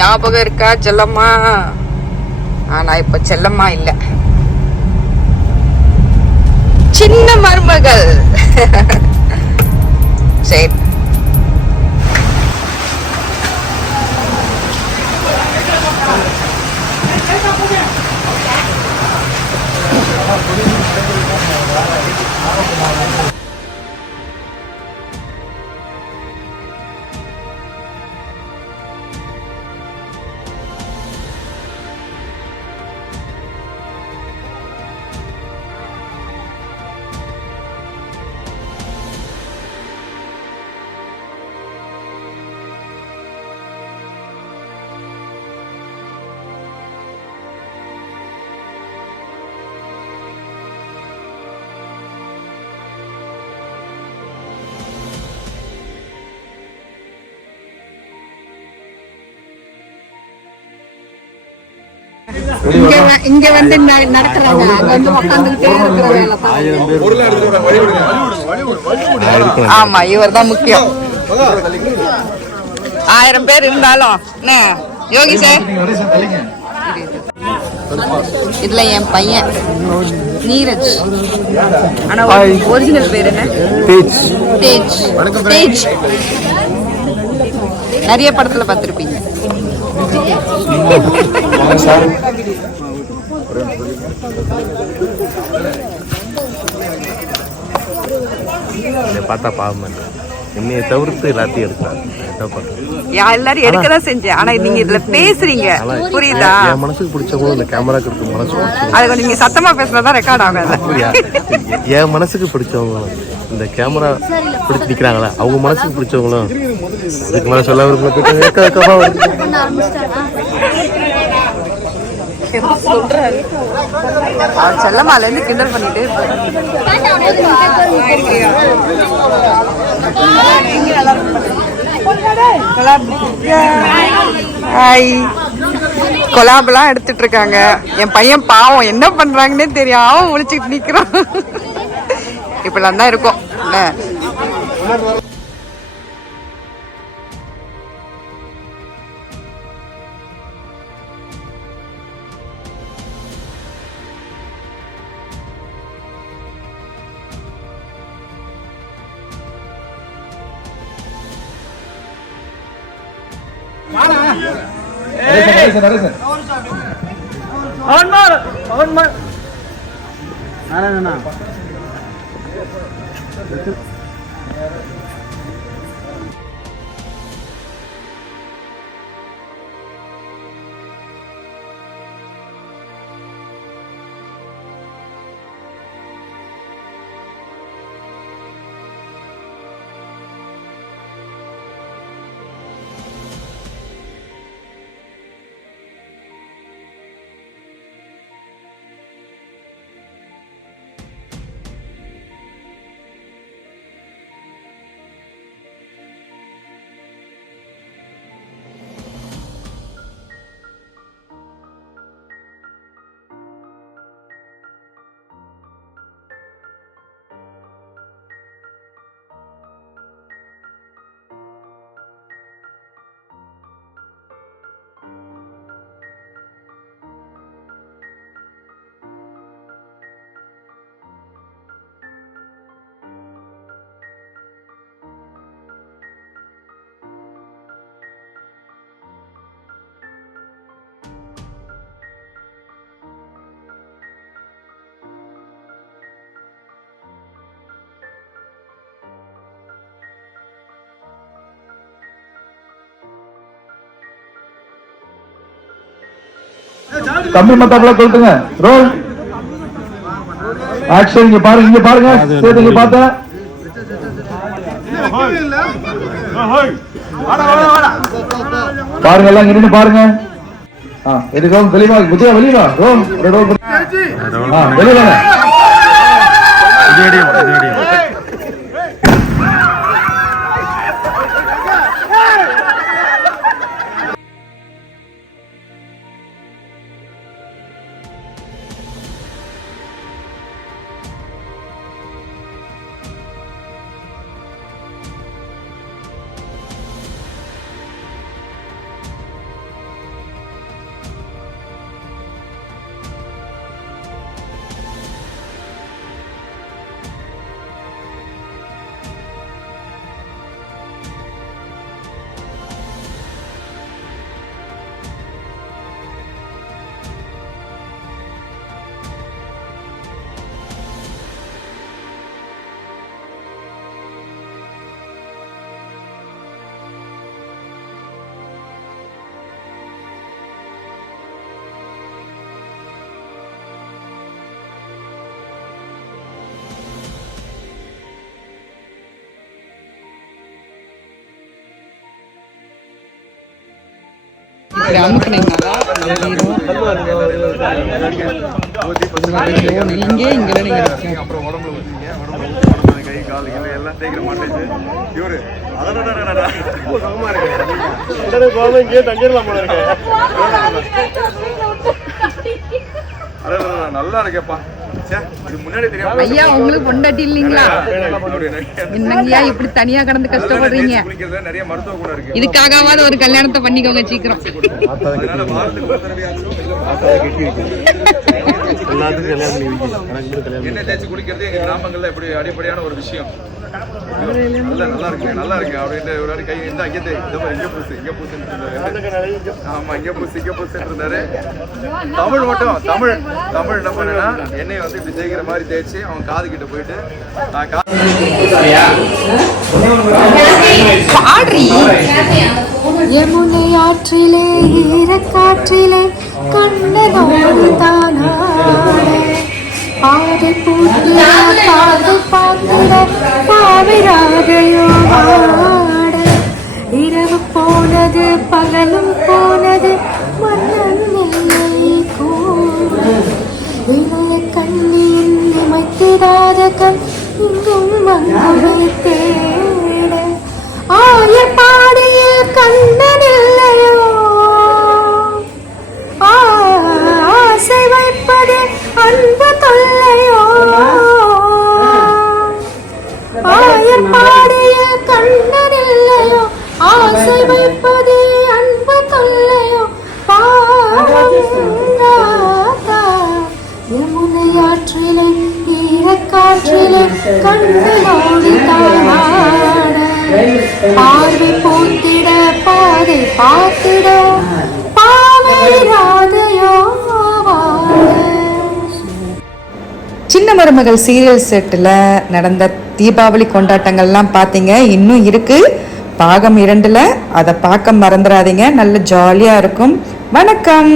ஞாபகம் இருக்கா செல்லம்மா? ஆனா இப்ப செல்லம்மா இல்ல, சின்ன மருமகள். சரி, இங்க வந்து நடத்துறாங்க, அங்க வந்து உட்காந்துக்கிட்டே இருக்கிற. ஆமா, இவர் தான் முக்கியம். 1000 பேர் இருந்தாலும் என்ன யோகி சார். இதுல என் பையன் நீரஜ். ஆனா ஒரிஜினல் பேர் என்ன? தேஜ். தேஜ். தேஜ் நிறைய படத்துல பார்த்திருப்பீங்க. பார்த்தா பாவம், என்னைய தவிர்த்து எல்லாத்தையும் எடுக்கிறாங்க. எல்லாரும் எடுக்கதான் செஞ்சேன். ஆனா நீங்க இதுல பேசுறீங்க, புரியுதா? என் மனசுக்கு பிடிச்சவங்களும் இந்த கேமராக்கு இருக்கு மனசு. அது நீங்க சத்தமா பேசுறதா ரெக்கார்ட் ஆகாது. என் மனசுக்கு பிடிச்சவங்களும் இந்த கேமரா பிடிச்சி நிக்கிறாங்களா, அவங்க மனசுக்கு பிடிச்சவங்களும் இதுக்கு மேல சொல்ல செல்லமால இருந்து கிண்டல் பண்ணிட்டு கொலாபெல்லாம் எடுத்துட்டு இருக்காங்க. என் பையன் பாவம் என்ன பண்றாங்கன்னே தெரியாம முடிச்சுட்டு நிக்கிறான். இப்பெல்லாம் தான் இருக்கும். தம்பி மத்தாப்புல சொல்லுங்க. Role action. இங்க பாருங்க, இங்க பாருங்க, இங்க பார்த்தா பாருங்க, எல்லாம் இங்க நின்று பாருங்க. எதுக்கு வெளிவா புதியா வெளிவா ரோல் வெளிவா. இப்படி அமுக்குனீங்கன்னா நீங்க இங்க நீங்க அப்புறம் உடம்புல ஊத்திங்க, கை கால் எல்லாம் தேய்க்கிற மாட்டேங்குது. இவரு நல்லா இருக்கேப்பா. இது முன்னாடி தெரியாம ஐயா உங்களுக்கு பொண்டாட்டி இல்லீங்களா? என்னங்கய்யா இப்படி தனியா கடந்து கஷ்டப்படுறீங்க? நிறைய மருத்துவ குணம் இருக்கு. இதுக்காகவாவது ஒரு கல்யாணத்தை பண்ணிக்கோங்க சீக்கிரம். எண்ணெய் தேய்ச்சி குளிக்கிறது எங்க கிராமங்கள்ல எப்படி அடிப்படையான ஒரு விஷயம். நல்லா இருக்கு அப்படின்ட்டு ஒரு வாட்டி கை இந்த அங்கேயே இந்த மாதிரி இங்க பூசுன்னு இருந்தாரு. ஆமா இங்க பூசுன்னு இருந்தாரு. தமிழ் மட்டும் தமிழ் என்ன பண்ணா எண்ணெய் வந்து இப்படி தேய்க்கிற மாதிரி தேய்ச்சி அவன் காது கிட்ட போயிட்டு யமுனை ஆற்றிலே ஈரக்காற்றிலே கண்ணனோடு தானாடே பாதை பூத்திட பாதை பார்த்திட பாவிராகையோ ஆட இரவு போனது பகலும் போனது மன்னன் இல்லை கூட இளைய கண்ணியின் இமைத்திடாத கண் இங்கும் மன்னனை தேட ஆயர் பாடியில் கண்ணன் இல்லையோ ஆசை வைப்பது அன்பு தொல்லையோ ஆயர் பாடியில் கண்ணன் இல்லையோ ஆசை வைப்பது அன்பு தொல்லையோ யமுனை ஆற்றிலே ஈரக்காற்றிலே கண்ணனோடு தானாட பார்வை போத்திட பாதை பார்த்திட பாவைராதையோ சின்ன மருமகள் சீரியல் செட்டில் நடந்த தீபாவளி கொண்டாட்டங்கள்லாம் பார்த்தீங்க. இன்னும் இருக்கு பாகம் 2ல். அதை பார்க்க மறந்துடாதீங்க. நல்ல ஜாலியாக இருக்கும். வணக்கம்.